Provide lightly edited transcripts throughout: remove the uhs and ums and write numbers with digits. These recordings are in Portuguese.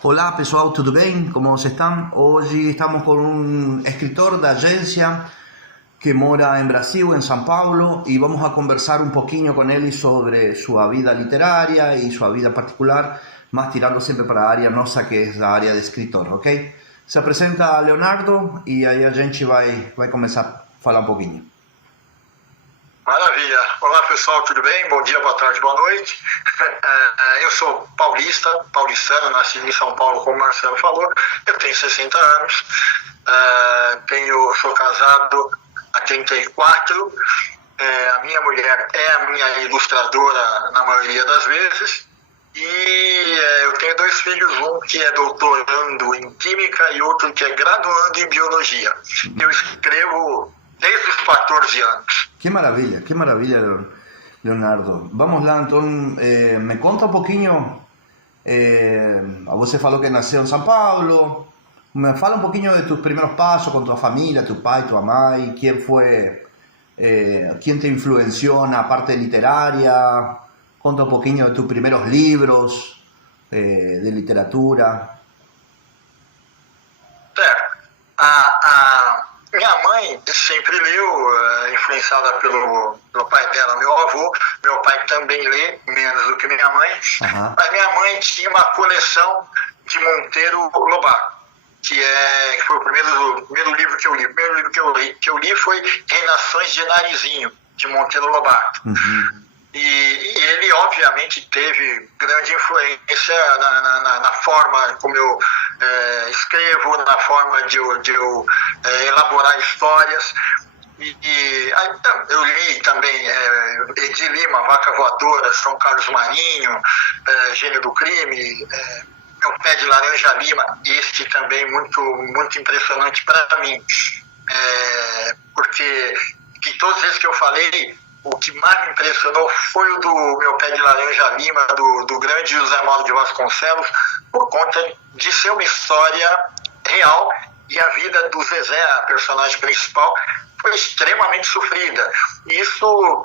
Olá pessoal, tudo bem? Como vocês estão? Hoje estamos com um escritor da agência que mora em Brasil, em São Paulo, e vamos a conversar um pouquinho com ele sobre sua vida literária e sua vida particular, mas tirando sempre para a área nossa, que é a área de escritor, ok? Se apresenta Leonardo e aí a gente vai começar a falar um pouquinho. Maravilha. Olá pessoal, tudo bem? Bom dia, boa tarde, boa noite. Eu sou paulistano, nasci em São Paulo, como o Marcelo falou. Eu tenho 60 anos, sou casado há 34. A minha mulher é a minha ilustradora na maioria das vezes. E eu tenho dois filhos, um que é doutorando em Química e outro que é graduando em Biologia. Eu escrevo desde os 14 anos. Que maravilha, Leonardo. Vamos lá, então, me conta um pouquinho, você falou que nasceu em São Paulo, me fala um pouquinho de tus primeiros passos com tua família, tu pai, tua mãe, quem te influenciou na parte literária, conta um pouquinho de tus primeiros livros de literatura. Minha mãe sempre leu, influenciada pelo pai dela, meu avô. Meu pai também lê, menos do que minha mãe. Uhum. Mas minha mãe tinha uma coleção de Monteiro Lobato, que foi o primeiro livro que eu li. O primeiro livro que eu li foi Reinações de Narizinho, de Monteiro Lobato. Uhum. E ele, obviamente, teve grande influência na forma como eu escrevo, na forma de eu elaborar histórias. Eu li também Edi Lima, Vaca Voadora, São Carlos Marinho, Gênio do Crime, Meu Pé de Laranja Lima. Este também muito, muito impressionante para mim, porque de todos esses que eu falei, o que mais me impressionou foi o do Meu Pé de Laranja Lima, do grande José Mauro de Vasconcelos, por conta de ser uma história real, e a vida do Zezé, a personagem principal, foi extremamente sofrida. Isso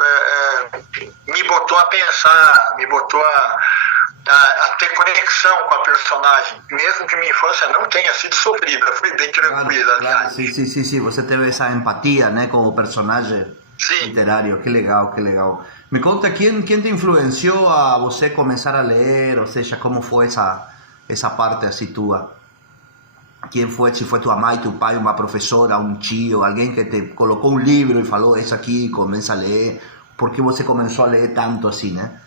me botou a pensar, me botou a ter conexão com a personagem, mesmo que minha infância não tenha sido sofrida, foi bem tranquila. Claro. Sim, você teve essa empatia, né, com o personagem. Sim. Literário, que legal. Me conta quem te influenciou a você começar a ler, ou seja, como foi essa parte assim tua? Quem foi, se foi tua mãe, teu pai, uma professora, um tio, alguém que te colocou um livro e falou, esse aqui, começa a ler, por que você começou a ler tanto assim, né?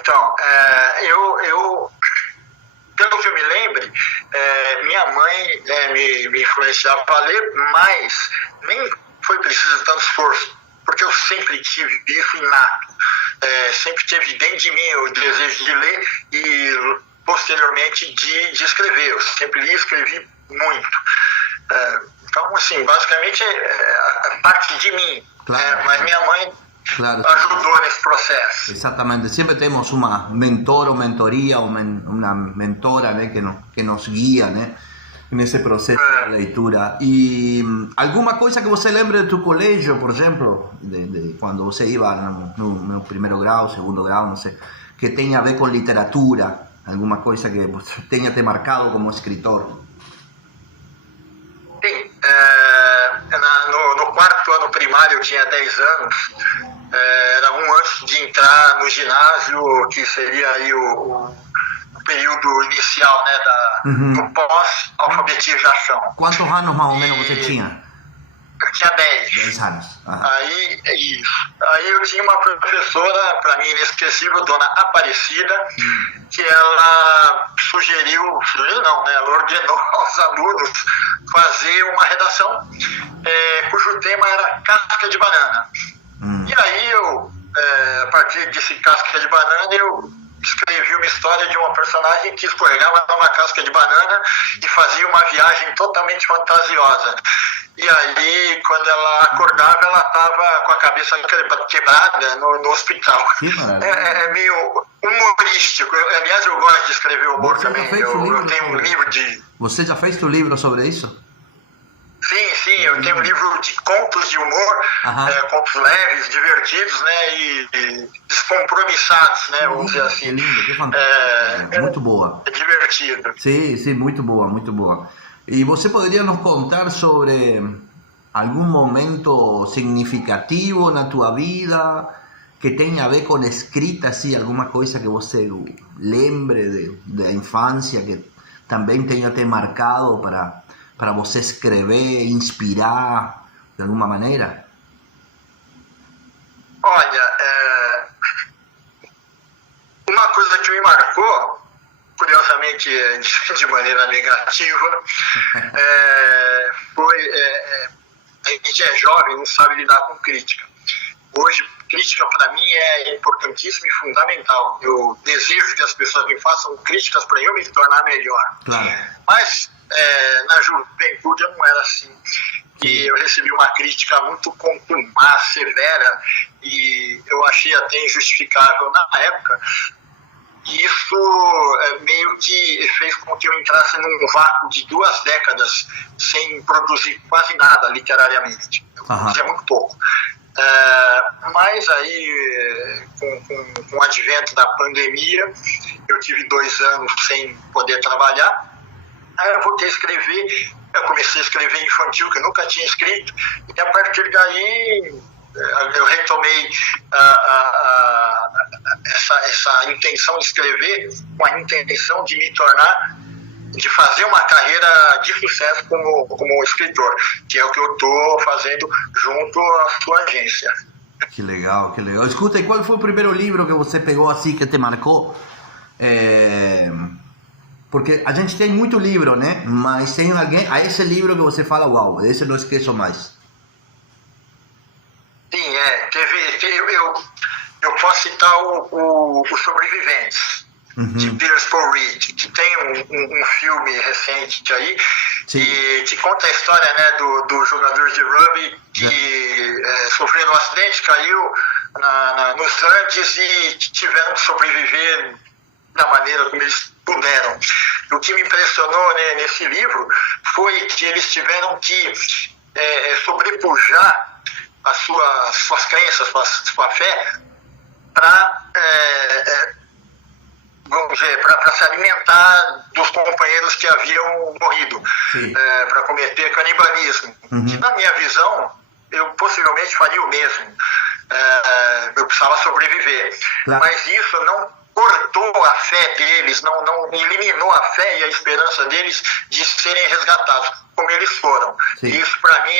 Então, pelo que eu me lembre, minha mãe me influenciava para ler, mas nem foi preciso tanto esforço, porque eu sempre tive isso inato, sempre teve dentro de mim o desejo de ler e posteriormente de escrever. Eu sempre li e escrevi muito. Então, assim, basicamente é parte de mim, claro. Mas minha mãe ajudou nesse processo. Exatamente, sempre temos uma mentor ou mentoria, uma mentora, né, que nos guia, né, nesse processo de leitura. E alguma coisa que você lembra do teu colégio, por exemplo, de quando você ia no primeiro grau, segundo grau, não sei, que tenha a ver com literatura, alguma coisa que tenha te marcado como escritor? Sim, no quarto ano primário eu tinha 10 anos, era um antes de entrar no ginásio, que seria aí o período inicial, né, do pós-alfabetização. Quantos anos mais ou menos você tinha? Eu tinha 10. 10 anos. Aí eu tinha uma professora, para mim inesquecível, Dona Aparecida, que ela ela ordenou aos alunos fazer uma redação cujo tema era casca de banana. E aí eu, a partir desse casca de banana, eu escrevi uma história de uma personagem que escorregava numa casca de banana e fazia uma viagem totalmente fantasiosa. E aí, quando ela acordava, ela estava com a cabeça quebrada no hospital. É meio humorístico. Aliás, eu gosto de escrever humor também. Eu tenho um livro de... Você já fez um livro sobre isso? Sim, eu tenho um livro de contos de humor, contos leves, divertidos, né, e descompromissados, né, vamos dizer assim. Que lindo, que fantástico. Muito boa. É divertido. Sim, muito boa, muito boa. E você poderia nos contar sobre algum momento significativo na tua vida que tenha a ver com escrita, assim, alguma coisa que você lembre da infância que também tenha te marcado para você escrever, inspirar de alguma maneira? Olha, uma coisa que me marcou, curiosamente de maneira negativa, foi a gente é jovem, não sabe lidar com crítica. Hoje, crítica para mim é importantíssima e fundamental. Eu desejo que as pessoas me façam críticas para eu me tornar melhor. Claro. Mas na juventude eu não era assim. E eu recebi uma crítica muito contumaz, severa, e eu achei até injustificável na época. E isso meio que fez com que eu entrasse num vácuo de 2 décadas sem produzir quase nada literariamente. Eu produzia muito pouco. Mas aí, com o advento da pandemia, eu tive 2 anos sem poder trabalhar. Aí eu voltei a escrever. Eu comecei a escrever infantil, que eu nunca tinha escrito. E a partir daí, eu retomei essa intenção de escrever, com a intenção de me tornar, de fazer uma carreira de sucesso como escritor, que é o que eu estou fazendo junto à sua agência. Que legal, que legal. Escuta, e qual foi o primeiro livro que você pegou assim que te marcou? Porque a gente tem muito livro, né? Mas tem alguém, a esse livro que você fala, uau, esse eu não esqueço mais. Sim, eu posso citar o Sobreviventes, de Pierce Paul Reed, que tem um filme recente aí, que conta a história, né, do jogador de rugby que sofreu um acidente, caiu nos Andes e tiveram que sobreviver da maneira como eles puderam. O que me impressionou, né, nesse livro foi que eles tiveram que sobrepujar as suas crenças, sua fé, para se alimentar dos companheiros que haviam morrido, para cometer canibalismo. Que, na minha visão, eu possivelmente faria o mesmo. Eu precisava sobreviver. Claro. Mas isso não cortou a fé deles, não eliminou a fé e a esperança deles de serem resgatados, como eles foram. Sim. E isso, para mim,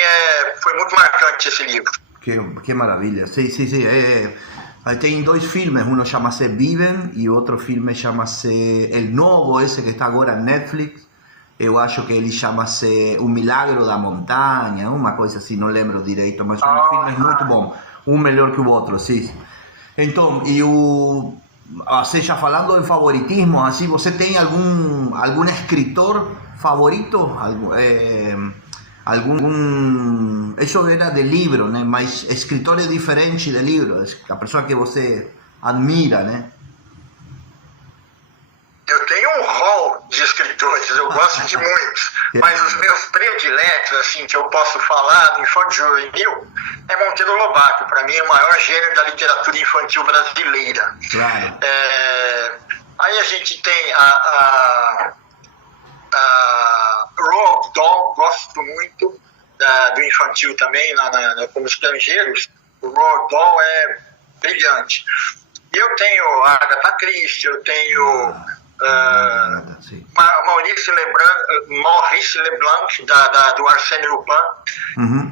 foi muito marcante, esse livro. Que maravilha. Sim. Tem 2 filmes, um chama-se Viven e outro filme chama-se El Novo, esse que está agora na Netflix. Eu acho que ele chama-se O Milagro da Montanha, uma coisa assim, não lembro direito, mas um filme muito bom, um melhor que o outro, sim. Então, já falando de favoritismo, assim, você tem algum escritor favorito? Isso era de livro, né? Mas escritores diferentes de livros, a pessoa que você admira, né? Eu tenho um rol de escritores, eu gosto de muitos, mas os meus prediletos, assim, que eu posso falar no infantil juvenil, é Monteiro Lobato. Para mim é o maior gênero da literatura infantil brasileira. Claro. Aí a gente tem a Roald Dahl, gosto muito do infantil também, como estrangeiros. O Roald Dahl é brilhante. E eu tenho a Agatha Christie, eu tenho Maurice Leblanc, do Arsène Lupin.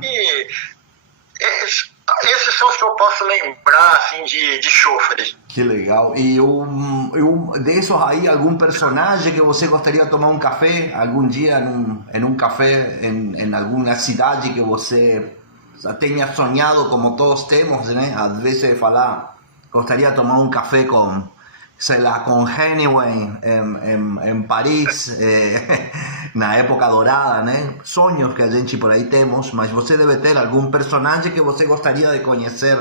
E esses são os que eu posso lembrar, assim, de chofre. Que legal. E desses aí, algum personagem que você gostaria de tomar um café algum dia em um café em alguma cidade que você tenha sonhado, como todos temos, né? Às vezes falar, gostaria de tomar um café com Hemingway em Paris, na época dourada, né? Sonhos que a gente por aí temos, mas você deve ter algum personagem que você gostaria de conhecer,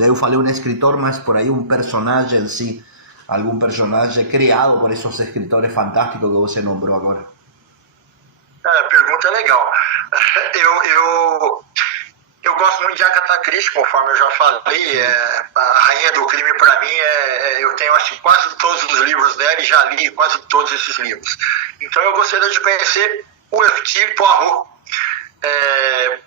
eu falei um escritor, mas por aí um personagem em si, algum personagem criado por esses escritores fantásticos que você nombrou agora. A pergunta é legal. Eu gosto muito de Agatha Christie, conforme eu já falei. A Rainha do Crime, para mim, eu tenho acho que quase todos os livros dela e já li quase todos esses livros. Então eu gostaria de conhecer o Hercule Poirot,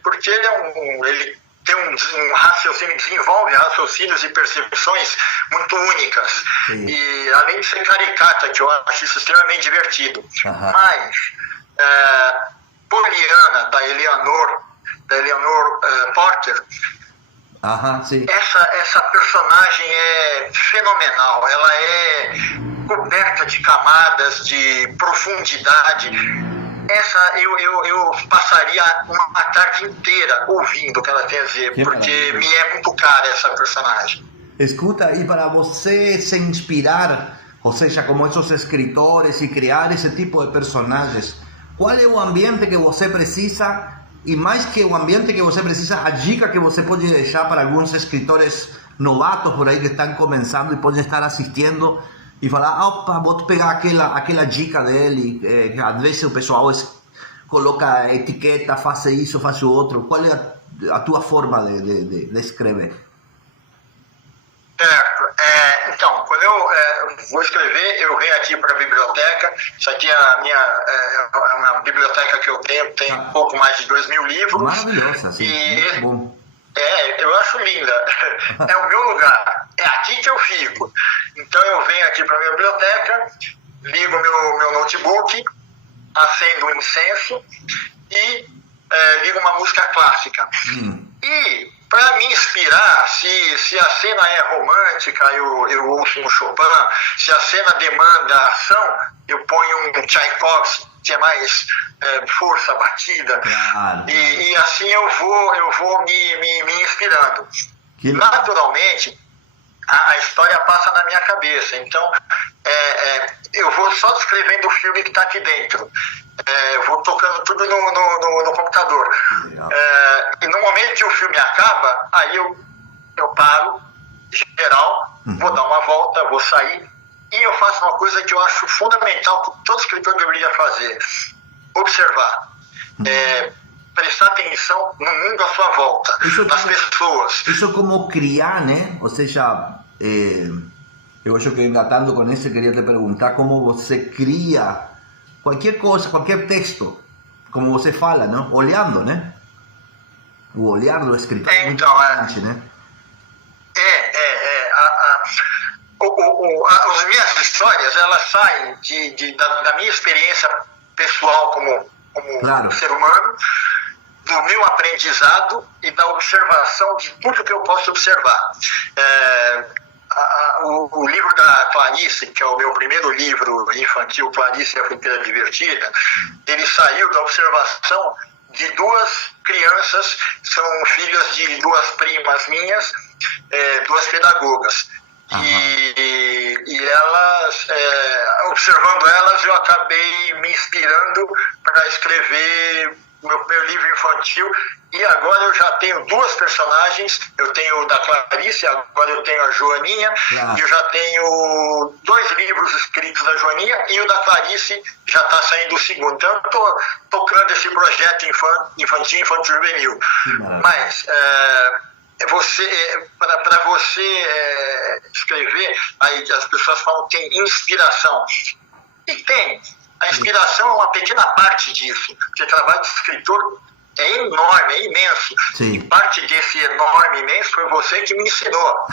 porque ele tem um raciocínio, desenvolve raciocínios e percepções muito únicas. Sim. E além de ser caricata, que eu acho isso extremamente divertido. Aham. Mas Poliana, da Eleanor Porter, Ajá, sí. essa personagem é fenomenal. Ela é coberta de camadas, de profundidade. Eu passaria uma tarde inteira ouvindo o que ela tem a dizer, Que porque maravilha. me é muito cara essa personagem. Escuta, y para você se inspirar, o sea, como esos escritores y crear ese tipo de personajes, ¿cuál es o ambiente que você precisa? E mais que o ambiente que você precisa, a dica que você pode deixar para alguns escritores novatos por aí que estão começando e podem estar assistindo e falar, opa, vou pegar aquela dica dele, às vezes o pessoal coloca etiqueta, faz isso, faz o outro. Qual é a tua forma de escrever? Certo. Então, quando eu vou escrever, eu venho aqui para a biblioteca. Isso aqui é uma biblioteca que eu tenho, tem um pouco mais de 2.000 livros. Maravilhosa, sim. E, Muito bom. eu acho linda. É o meu lugar. É aqui que eu fico. Então eu venho aqui para a minha biblioteca, ligo meu notebook, acendo um incenso e ligo uma música clássica. E para me inspirar, se a cena é romântica, eu ouço um Chopin. Se a cena demanda ação, eu ponho um Tchaikovsky, que é mais força, batida. Claro. E assim eu vou me inspirando. Que Naturalmente, a história passa na minha cabeça. Então, eu vou só descrevendo o filme que está aqui dentro. Vou tocando tudo no computador. E no momento que o filme acaba, aí eu paro, geral, vou dar uma volta, vou sair, e eu faço uma coisa que eu acho fundamental que todo escritor deveria fazer: observar. Prestar atenção no mundo à sua volta, nas pessoas. Isso como criar, né? Ou seja, eu acho que engatando com isso, queria te perguntar como você cria qualquer coisa, qualquer texto, como você fala, não? Olhando, né? O olhar do escritor é muito importante, né? As minhas histórias, elas saem da minha experiência pessoal como Claro. ser humano, do meu aprendizado e da observação de tudo que eu posso observar. O livro da Clarice, que é o meu primeiro livro infantil, Clarice e a Fronteira Divertida, ele saiu da observação de duas crianças, são filhas de duas primas minhas, duas pedagogas. E elas, observando elas, eu acabei me inspirando para escrever meu primeiro livro infantil. E agora eu já tenho duas personagens. Eu tenho o da Clarice, agora eu tenho a Joaninha. E eu já tenho 2 livros escritos da Joaninha, e o da Clarice já está saindo o segundo. Então eu estou tocando esse projeto infantil juvenil. Mas para você escrever, aí as pessoas falam que tem inspiração. E tem. A inspiração é uma pequena parte disso, porque o trabalho de escritor é enorme, é imenso. Sim. E parte desse enorme, imenso, foi você que me ensinou.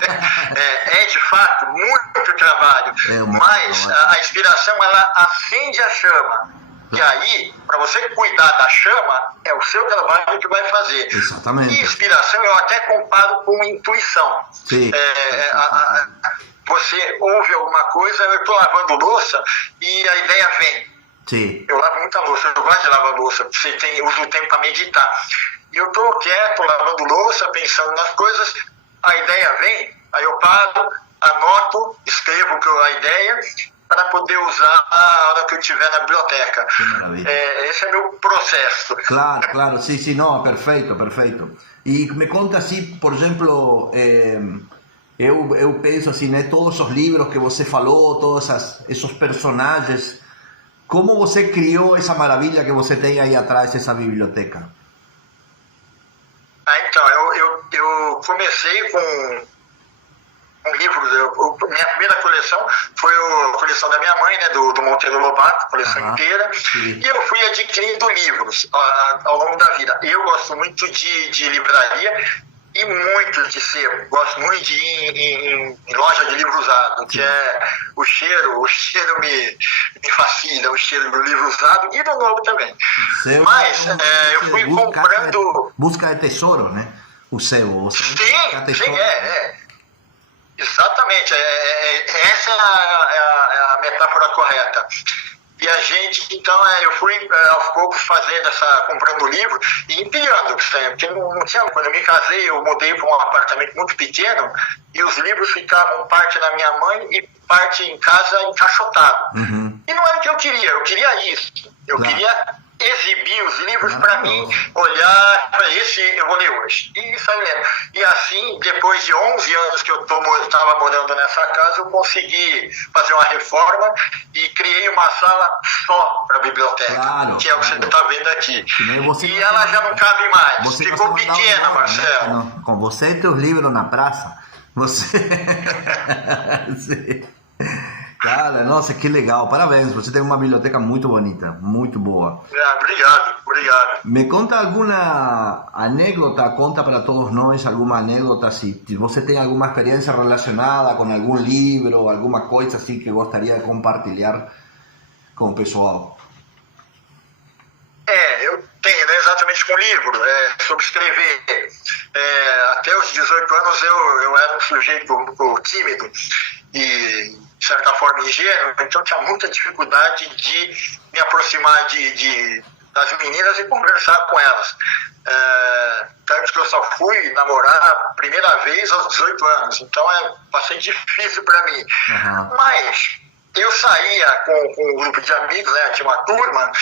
De fato, muito trabalho. Mas a inspiração, ela acende a chama. E aí, para você cuidar da chama, é o seu trabalho que vai fazer. Exatamente. E inspiração eu até comparo com intuição. Sim. Você ouve alguma coisa, eu estou lavando louça e a ideia vem. Sim. Eu lavo muita louça, eu gosto de lavar louça, você usa o tempo para meditar. E eu estou quieto, lavando louça, pensando nas coisas, a ideia vem, aí eu paro, anoto, escrevo a ideia, para poder usar a hora que eu estiver na biblioteca. Esse é meu processo. Claro, claro, sim, não, perfeito. E me conta assim, por exemplo, eu penso assim, né, todos os livros que você falou, todos esses personagens, Como você criou essa maravilha que você tem aí atrás, essa biblioteca? Então, eu comecei com livros. Minha primeira coleção foi a coleção da minha mãe, né, do Monteiro Lobato, coleção inteira. Sim. E eu fui adquirindo livros ao longo da vida. Eu gosto muito de livraria e muito de sebo. Gosto muito de ir em loja de livro usado, que é o cheiro me fascina, o cheiro do livro usado e do novo também. Mas eu fui comprando... Busca de tesouro, né? O sebo. Sim, exatamente, essa é a metáfora correta. E a gente, então, eu fui aos poucos comprando livro e empilhando, porque não tinha, quando eu me casei, eu mudei para um apartamento muito pequeno e os livros ficavam parte na minha mãe e parte em casa encaixotado. Uhum. E não era o que eu queria isso. Eu queria exibir os livros para mim, olhar para esse eu vou ler hoje. E saí lendo. E assim, depois de 11 anos que eu estava morando nessa casa, eu consegui fazer uma reforma e criei uma sala só para a biblioteca, que é o que você está vendo aqui. E ela já não cabe mais. Ficou pequena, Marcelo. Né? Com você e teus livros na praça. Você... Cara, nossa, que legal, parabéns, você tem uma biblioteca muito bonita, muito boa. Obrigado. Me conta alguma anécdota, conta para todos nós alguma anécdota, se você tem alguma experiência relacionada com algum livro, alguma coisa assim que gostaria de compartilhar com o pessoal. Eu tenho, né, exatamente com livro, sobre escrever. Até os 18 anos eu era um sujeito tímido e, de certa forma, ingênuo, então tinha muita dificuldade de me aproximar das meninas e conversar com elas. Tanto que eu só fui namorar a primeira vez aos 18 anos, então é bastante difícil para mim. Uhum. Mas eu saía com um grupo de amigos, né, tinha uma turma,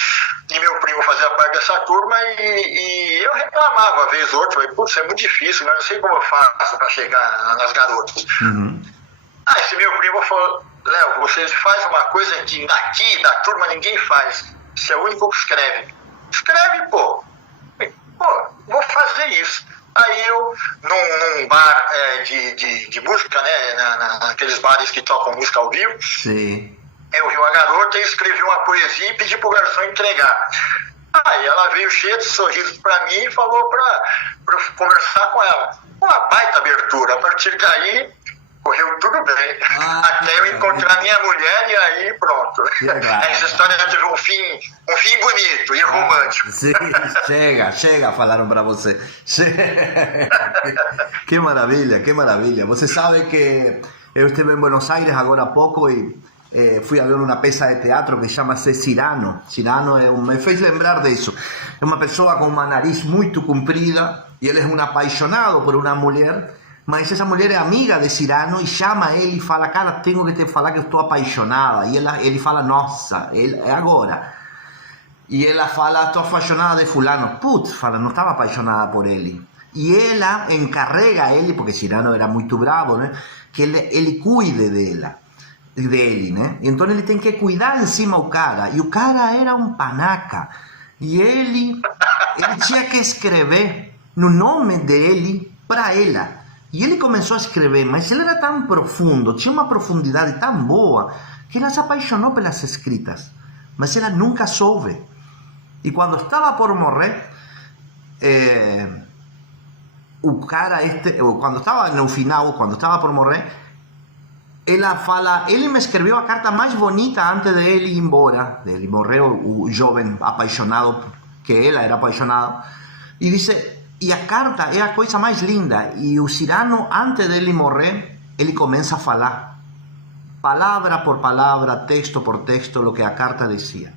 e meu primo fazia parte dessa turma, e eu reclamava uma vez ou outra, falei, putz, é muito difícil, mas não sei como eu faço para chegar nas garotas. Uhum. Esse meu primo falou, Léo, você faz uma coisa que daqui, da turma, ninguém faz. Você é o único que escreve. Escreve, pô. Vou fazer isso. Aí eu, num bar de música, né, naqueles bares que tocam música ao vivo, sim. Eu vi uma garota e escrevi uma poesia e pedi pro garçom entregar. Aí ela veio cheia de sorrisos para mim e falou para conversar com ela. Uma baita abertura. A partir daí, correu tudo bem. Até eu encontrar minha mulher e aí pronto. Essa história já teve um fim bonito e romântico. Sim, chega, falaram para você. Que maravilha. Você sabe que eu estive em Buenos Aires agora há pouco e fui a ver uma peça de teatro que chama-se Cyrano. Cyrano me fez lembrar disso. É uma pessoa com uma nariz muito comprida e ele é um apaixonado por uma mulher. Mas essa mulher é amiga de Cyrano e chama ele e fala, cara, tenho que te falar que eu estou apaixonada. E ele fala, nossa, é agora. E ela fala, estou apaixonada de fulano. Putz, fala, não estava apaixonada por ele. E ela encarrega ele, porque Cyrano era muito bravo, né? Que ele cuide dele, né? Então ele tem que cuidar em cima o cara. E o cara era um panaca. E ele tinha que escrever no nome dele para ela. E ele começou a escrever, mas ele era tão profundo, tinha uma profundidade tão boa, que ela se apaixonou pelas escritas, mas ela nunca soube. E quando estava por morrer, o cara quando estava no final, quando estava por morrer, ela fala, ele me escreveu a carta mais bonita antes de ele ir embora, de ele morrer, o jovem apaixonado, que ela era apaixonada, e disse... E a carta é a coisa mais linda. E o Cyrano, antes dele morrer, ele começa a falar. Palavra por palavra, texto por texto, o que a carta dizia.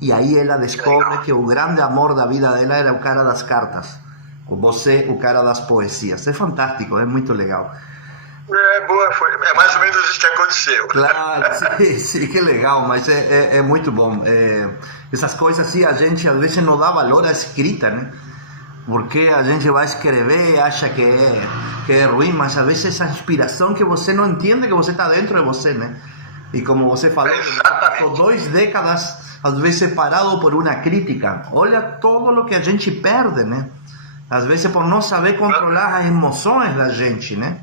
E aí ela descobre que o grande amor da vida dela era o cara das cartas. Com você, o cara das poesias. É fantástico, é muito legal. É mais ou menos isso que aconteceu. Claro, sim, que legal, mas é muito bom. Essas coisas assim, a gente às vezes não dá valor à escrita, né? Porque a gente vai escrever, acha que é ruim, mas às vezes essa inspiração que você não entende que você está dentro de você, né? E como você falou, Passou 2 décadas, às vezes separado por uma crítica. Olha todo o que a gente perde, né? Às vezes por não saber controlar as emoções da gente, né?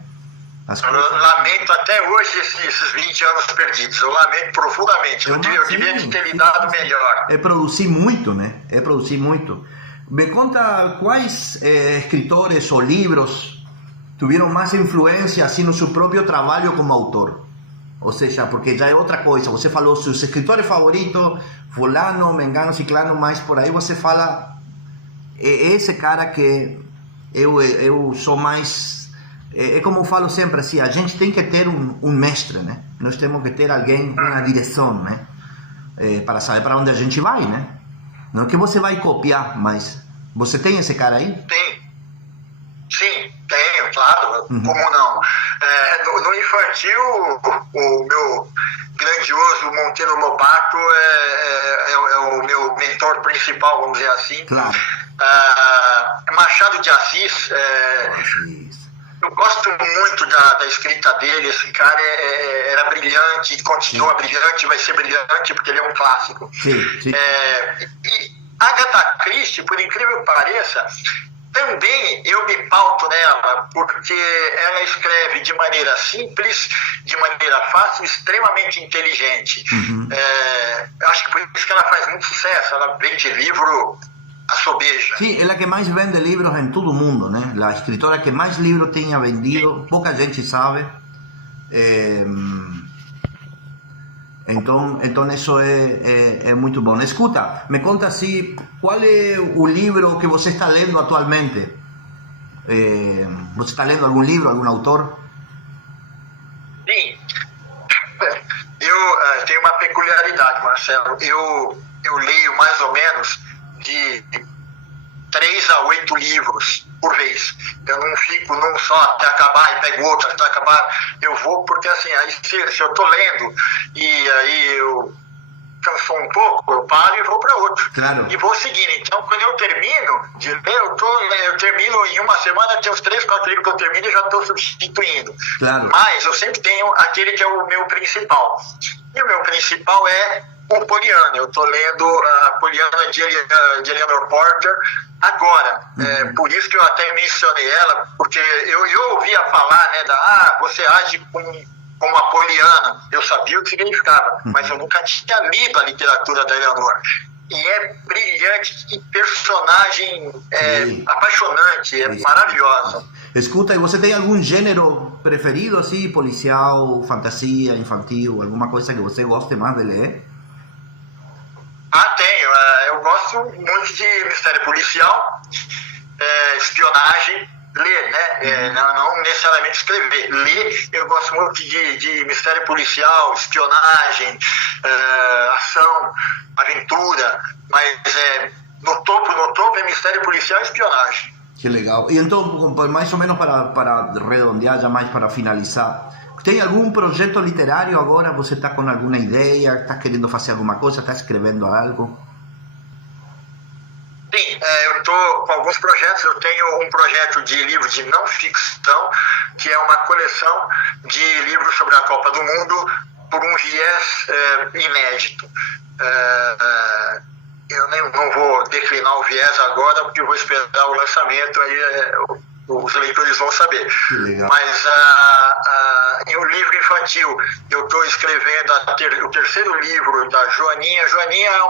Eu lamento até hoje esses 20 anos perdidos. Eu lamento profundamente. Eu devia ter lidado melhor. É produzir muito, né? É produzir muito. Me conta quais escritores ou livros tiveram mais influência assim no seu próprio trabalho como autor. Ou seja, porque já é outra coisa. Você falou seus escritores favoritos, fulano, mengano, ciclano, mas por aí você fala esse cara que eu sou mais... É como eu falo sempre assim, a gente tem que ter um mestre, né? Nós temos que ter alguém, uma direção, né? Para saber para onde a gente vai, né? Não é que você vai copiar, mas você tem esse cara aí? Tem. Sim, tenho, claro. Como não? No infantil, o meu grandioso Monteiro Lobato é o meu mentor principal, vamos dizer assim. Claro. Machado de Assis. Eu gosto muito da escrita dele. Esse cara era brilhante, continua brilhante, vai ser brilhante porque ele é um clássico. Sim. E Agatha Christie, por incrível que pareça, também eu me pauto nela, porque ela escreve de maneira simples, de maneira fácil, extremamente inteligente. Acho que por isso que ela faz muito sucesso. Ela vende livro a sobeja. Sim, é a que mais vende livros em todo o mundo, né? A escritora que mais livros tenha vendido, pouca gente sabe. Então isso é muito bom. Escuta, me conta assim, qual é o livro que você está lendo atualmente? Você está lendo algum livro, algum autor? Sim. Eu tenho uma peculiaridade, Marcelo. Eu leio mais ou menos de 3 a 8 livros por vez. Eu não fico num só até acabar e pego outro até acabar. Eu vou porque assim, aí se eu tô lendo e aí eu cansou um pouco, eu paro e vou para outro. Claro. E vou seguindo. Então, quando eu termino de ler, eu termino em uma semana, tem uns 3, 4 livros que eu termino e já estou substituindo. Claro. Mas eu sempre tenho aquele que é o meu principal. E o meu principal é o Poliana. Eu estou lendo a Poliana de Eleanor Porter agora. Por isso que eu até mencionei ela, porque eu ouvia falar, né, você age como a Poliana. Eu sabia o que significava, mas eu nunca tinha lido a literatura da Eleanor. E é brilhante, que personagem apaixonante, maravilhosa. Escuta, e você tem algum gênero preferido, assim, policial, fantasia, infantil, alguma coisa que você goste mais de ler? Tenho. Eu gosto muito de mistério policial, espionagem, ler, né? Não necessariamente escrever. Ler, eu gosto muito de mistério policial, espionagem, ação, aventura, mas no topo é mistério policial e espionagem. Que legal. E então, mais ou menos para redondear, já mais para finalizar, tem algum projeto literário agora? Você está com alguma ideia? Está querendo fazer alguma coisa? Está escrevendo algo? Sim, eu estou com alguns projetos. Eu tenho um projeto de livro de não ficção, que é uma coleção de livros sobre a Copa do Mundo por um viés inédito. Eu não vou declinar o viés agora, porque eu vou esperar o lançamento, aí os leitores vão saber. Mas em um livro infantil, eu estou escrevendo o terceiro livro da Joaninha. Joaninha é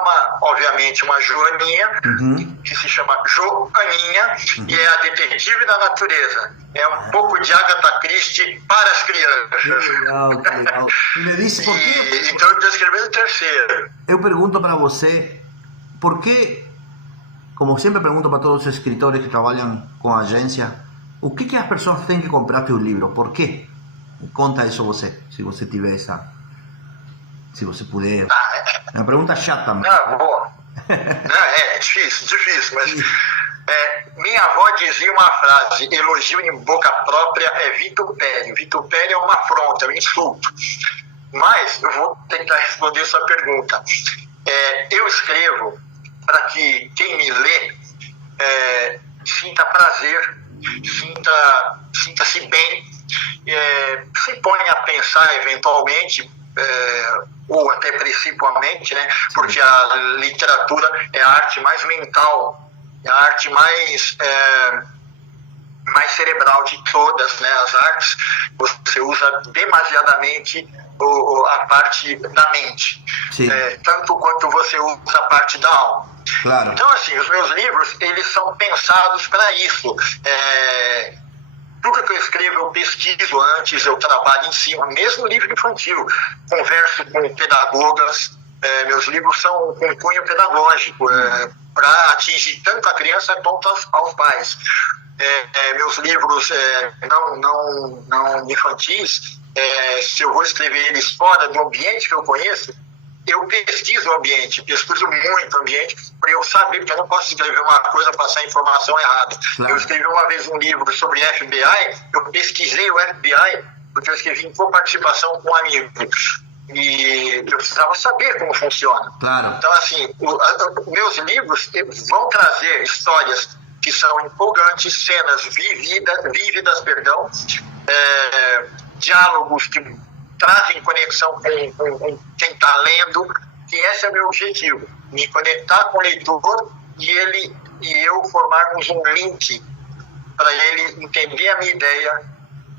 obviamente uma Joaninha, que se chama Joaninha, e é a detetive da natureza. É um pouco de Agatha Christie para as crianças. Que legal. Me diz por quê? Então eu estou escrevendo o terceiro. Eu pergunto para você, por que, como sempre pergunto para todos os escritores que trabalham com agência, o que as pessoas têm que comprar teu livro? Por quê? Conta isso você, se você tiver se você puder. É uma pergunta chata. Não, boa. Não, é difícil, mas minha avó dizia uma frase: elogio em boca própria é vitupério. Vitupério é uma afronta, é um insulto. Mas eu vou tentar responder essa pergunta. Eu escrevo para que quem me lê sinta prazer, sinta-se bem, se ponha a pensar eventualmente, ou até principalmente, né? Porque a literatura é a arte mais mental, é a arte mais cerebral de todas, né? As artes, você usa demasiadamente a parte da mente, tanto quanto você usa a parte da alma. Claro. Então, assim, os meus livros, eles são pensados para isso. Tudo que eu escrevo, eu pesquiso antes, eu trabalho em cima, mesmo livro infantil, converso com pedagogas, meus livros são com cunho pedagógico, para atingir tanto a criança quanto aos pais. Meus livros não infantis, se eu vou escrever eles fora do ambiente que eu conheço, eu pesquiso o ambiente, pesquiso muito o ambiente, para eu saber, porque eu não posso escrever uma coisa e passar informação errada. Claro. Eu escrevi uma vez um livro sobre FBI, eu pesquisei o FBI, porque eu escrevi em coparticipação com um amigo. E eu precisava saber como funciona. Claro. Então, assim, meus livros vão trazer histórias que são empolgantes, cenas vívidas, diálogos que trazem conexão com quem está lendo, que esse é o meu objetivo, me conectar com o leitor e eu formarmos um link para ele entender a minha ideia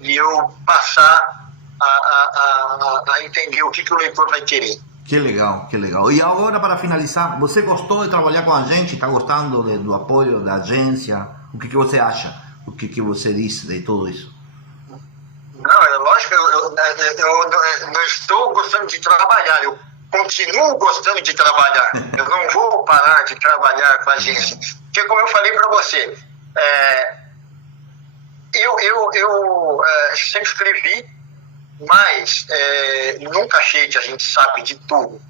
e eu passar a entender o que o leitor vai querer. Que legal, que legal. E agora, para finalizar, você gostou de trabalhar com a gente? Está gostando do apoio da agência? O que você acha? O que você diz de tudo isso? Não, é lógico, eu não estou gostando de trabalhar, eu continuo gostando de trabalhar. Eu não vou parar de trabalhar com a agência. Porque, como eu falei para você, eu sempre escrevi, mas nunca achei que a gente sabe de tudo.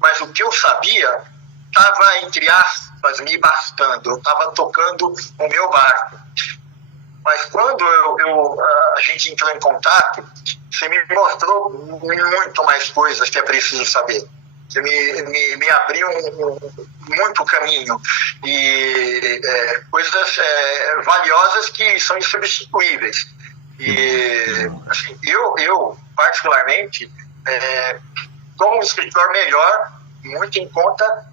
Mas o que eu sabia estava, entre aspas, me bastando. Eu estava tocando o meu barco. Mas quando a gente entrou em contato, você me mostrou muito mais coisas que é preciso saber. Você me abriu muito caminho e coisas valiosas que são insubstituíveis. E assim, eu particularmente, como um escritor melhor, muito em conta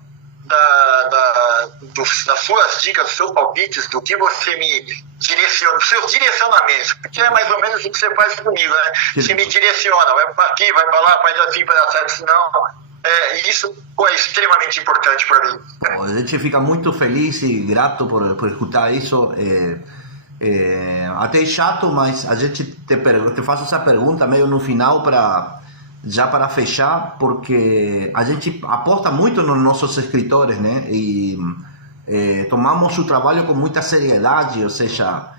das suas dicas, dos seus palpites, do que você me direciona, dos seus direcionamentos, porque é mais ou menos o que você faz comigo, né? Você me direciona, vai para aqui, vai para lá, faz assim, vai dar certo, senão isso é extremamente importante para mim. A gente fica muito feliz e grato por escutar isso. Até chato, mas a gente te faz essa pergunta meio no final para fechar, porque a gente aposta muito nos nossos escritores, né? E tomamos o trabalho com muita seriedade, ou seja,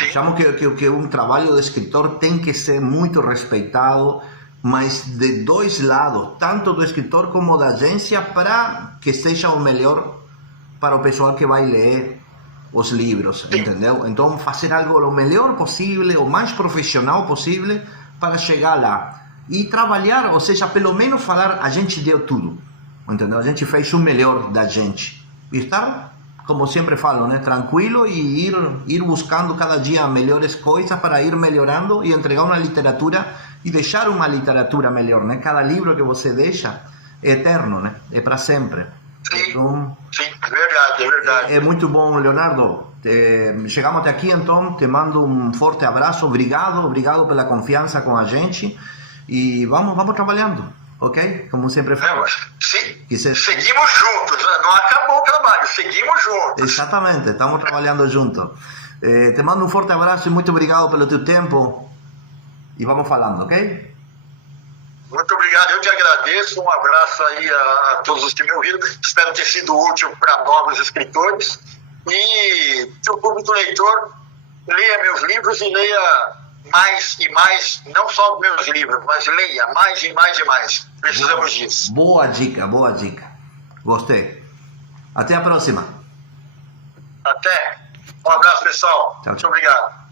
achamos que um trabalho de escritor tem que ser muito respeitado, mas de dois lados, tanto do escritor como da agência, para que seja o melhor para o pessoal que vai ler os livros, entendeu? Então, fazer algo o melhor possível, o mais profissional possível, para chegar lá. E trabalhar, ou seja, pelo menos falar, a gente deu tudo, entendeu? A gente fez o melhor da gente. E estar, como sempre falo, né, tranquilo e ir buscando cada dia melhores coisas para ir melhorando e entregar uma literatura e deixar uma literatura melhor, né? Cada livro que você deixa é eterno, né? É para sempre. Sim, então, sim, é verdade. É muito bom, Leonardo. Chegamos até aqui, então, te mando um forte abraço, obrigado pela confiança com a gente e vamos trabalhando, ok? Como sempre falo. Seguimos juntos, não acabou o trabalho, seguimos juntos. Exatamente, estamos trabalhando juntos. Te mando um forte abraço e muito obrigado pelo teu tempo e vamos falando, ok? Muito obrigado, eu te agradeço, um abraço aí a todos os que me ouviram, espero ter sido útil para novos escritores e que o público leitor leia meus livros e leia mais e mais, não só meus livros, mas leia mais e mais e mais, precisamos disso. Boa dica, gostei. Até a próxima. Até, um abraço pessoal, Tchau. Muito obrigado.